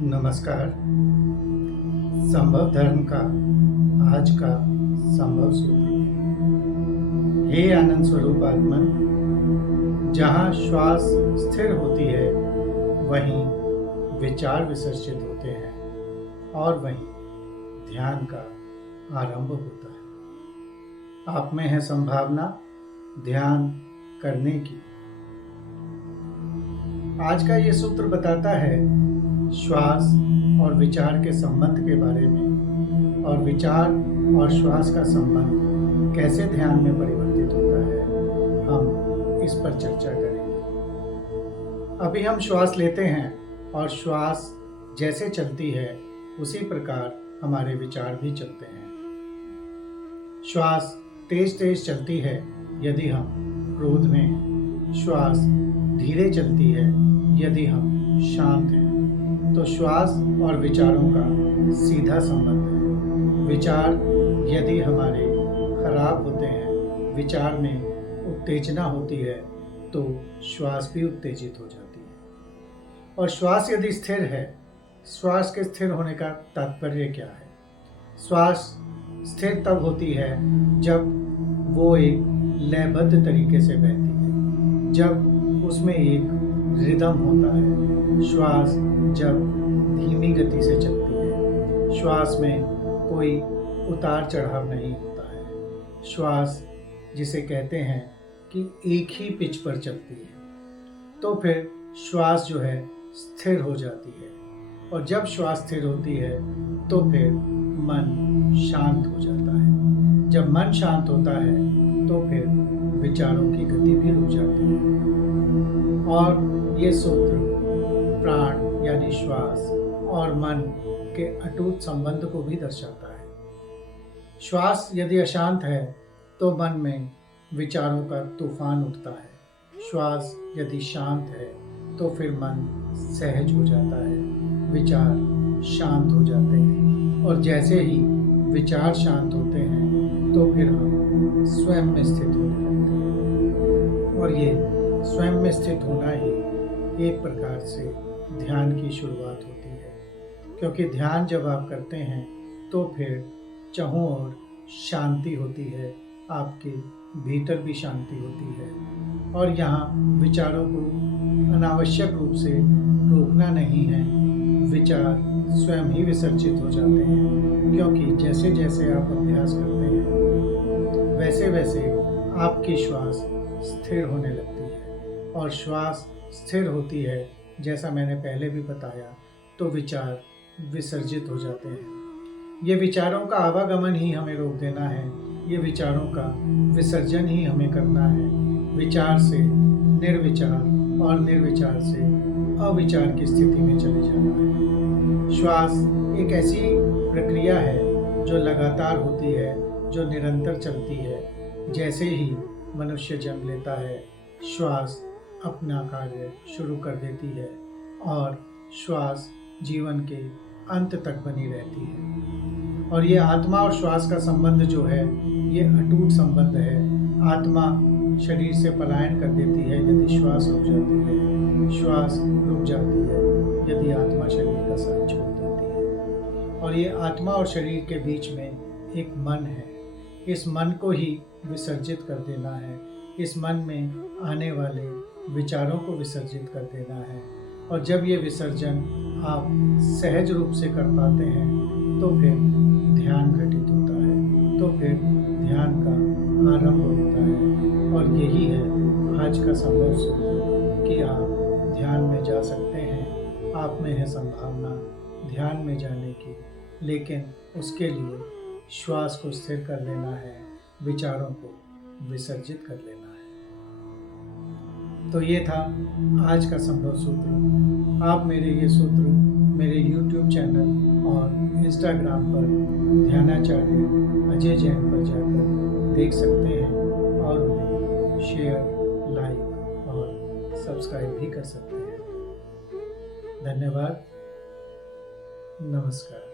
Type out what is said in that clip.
नमस्कार। संभव धर्म का आज का संभव सूत्र। हे आनंद स्वरूप आत्मन, जहाँ श्वास स्थिर होती है वहीं विचार विसर्जित होते हैं और वहीं ध्यान का आरंभ होता है। आप में है संभावना ध्यान करने की। आज का ये सूत्र बताता है श्वास और विचार के संबंध के बारे में, और विचार और श्वास का संबंध कैसे ध्यान में परिवर्तित होता है, हम इस पर चर्चा करेंगे। अभी हम श्वास लेते हैं और श्वास जैसे चलती है उसी प्रकार हमारे विचार भी चलते हैं। श्वास तेज तेज चलती है यदि हम क्रोध में, श्वास धीरे चलती है यदि हम शांत हैं। तो श्वास और विचारों का सीधा संबंध है। विचार यदि हमारे खराब होते हैं, विचार में उत्तेजना होती है, तो श्वास भी उत्तेजित हो जाती है। और श्वास यदि स्थिर है, श्वास के स्थिर होने का तात्पर्य क्या है? श्वास स्थिर तब होती है जब वो एक लयबद्ध तरीके से बहती है, जब उसमें एक रिदम होता है। श्वास जब धीमी गति से चलती है, श्वास में कोई उतार चढ़ाव नहीं होता है। श्वास जिसे कहते हैं कि एक ही पिच पर चलती है, तो फिर श्वास जो है स्थिर हो जाती है। और जब श्वास स्थिर होती है तो फिर मन शांत हो जाता है। जब मन शांत होता है तो फिर विचारों की गति भी रुक जाती है। और ये सूत्र प्राण यानी श्वास और मन के अटूट संबंध को भी दर्शाता है। श्वास यदि अशांत है तो मन में विचारों का तूफान उठता है। श्वास यदि शांत है तो फिर मन सहज हो जाता है, विचार शांत हो जाते हैं। और जैसे ही विचार शांत होते हैं तो फिर हम स्वयं में स्थित होने लगते हैं। और ये स्वयं में स्थित होना ही एक प्रकार से ध्यान की शुरुआत होती है, क्योंकि ध्यान जब आप करते हैं तो फिर चारों ओर शांति होती है, आपके भीतर भी शांति होती है। और यहाँ विचारों को अनावश्यक रूप से रोकना नहीं है, विचार स्वयं ही विसर्जित हो जाते हैं। क्योंकि जैसे जैसे आप अभ्यास करते हैं वैसे वैसे आपकी श्वास स्थिर होने लगती है। और श्वास स्थिर होती है, जैसा मैंने पहले भी बताया, तो विचार विसर्जित हो जाते हैं। ये विचारों का आवागमन ही हमें रोक देना है, ये विचारों का विसर्जन ही हमें करना है। विचार से निर्विचार और निर्विचार से अविचार की स्थिति में चले जाना है। श्वास एक ऐसी प्रक्रिया है जो लगातार होती है, जो निरंतर चलती है। जैसे ही मनुष्य जन्म लेता है, श्वास अपना कार्य शुरू कर देती है और श्वास जीवन के अंत तक बनी रहती है। और ये आत्मा और श्वास का संबंध जो है ये अटूट संबंध है। आत्मा शरीर से पलायन कर देती है यदि श्वास रुक जाती है, श्वास रुक जाती है यदि आत्मा शरीर का साथ छोड़ देती है। और ये आत्मा और शरीर के बीच में एक मन है, इस मन को ही विसर्जित कर देना है। इस मन में आने वाले विचारों को विसर्जित कर देना है। और जब ये विसर्जन आप सहज रूप से कर पाते हैं तो फिर ध्यान घटित होता है, तो फिर ध्यान का आरंभ होता है। और यही है आज का संभव सूत्र कि आप ध्यान में जा सकते हैं। आप में है संभावना ध्यान में जाने की, लेकिन उसके लिए श्वास को स्थिर कर लेना है, विचारों को विसर्जित कर लेना है। तो ये था आज का संभव सूत्र। आप मेरे ये सूत्र मेरे YouTube चैनल और Instagram पर ध्यानाचार्य अजय जैन पर जाकर देख सकते हैं और उन्हें शेयर, लाइक और सब्सक्राइब भी कर सकते हैं। धन्यवाद। नमस्कार।